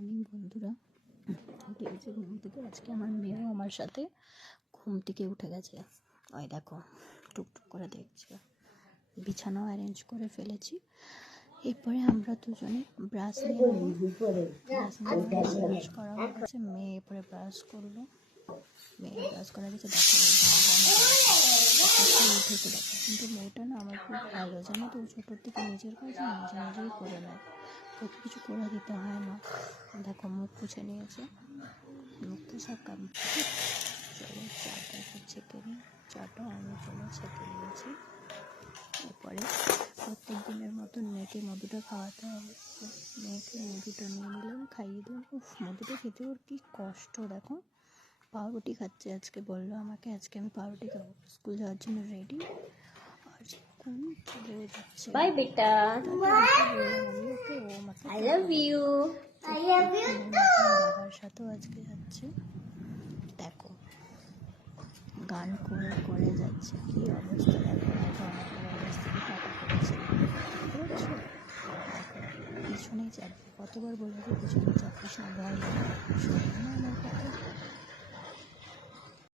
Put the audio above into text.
Morning বন্ধুরা। উঠে গেছে ঘুম থেকে। আজকে আমার মেয়েও আমার সাথে ঘুম থেকে উঠে গেছে। ওই দেখো টুকটুক করে দেখছে। বিছানাও অ্যারেঞ্জ করে ফেলেছি। এরপরে আমরা দুজনে ব্রাশ নিয়ে ব্রাশ করা হয়ে গেছে। মেয়ে এরপরে ব্রাশ করলো। মেয়ে ব্রাশ করা গেছে। দেখো উঠেছে দেখো। কিন্তু মেয়েটা না আমার খুব ভালো, জানো তো। ছোটোর থেকে নিজের কাজ নিজে নিজেই করে নেয়, কত কিছু করে দিতে হয় না। দেখো মুখ মুছে নিয়েছে, মুখ তো সব কমপ্লিট। চলো চাটা একটু ছেঁকে নিই। চাটাও আমি চলো ছেঁকে নিয়েছি। এরপরে প্রত্যেক দিনের মতন মেয়েকে মধুটা খাওয়াতে হবে। মেয়েকে মধুটা নিয়ে নিলাম, খাইয়ে দিলাম। মধুটা খেতে ওর কী কষ্ট দেখো। পাউরুটি খাচ্ছে আজকে, বললো আমাকে আজকে আমি পাউরুটি খাবো। স্কুল যাওয়ার জন্য রেডি, আর স্কুল চলে যাচ্ছে। বাই বেটা, আমি ওকে ও আমাকে আই লাভ ইউ। বাবার সাথেও আজকে যাচ্ছে। দেখো গান করে করে যাচ্ছে, কি অবস্থা দেখো। দেখো আমার অবস্থাকে টাটা করেছে, বুঝছো? পিছনেই চাপবে, কতবার বলবো পিছনে চাপিস না, ভয় লাগে, শোনে না আমার কথা।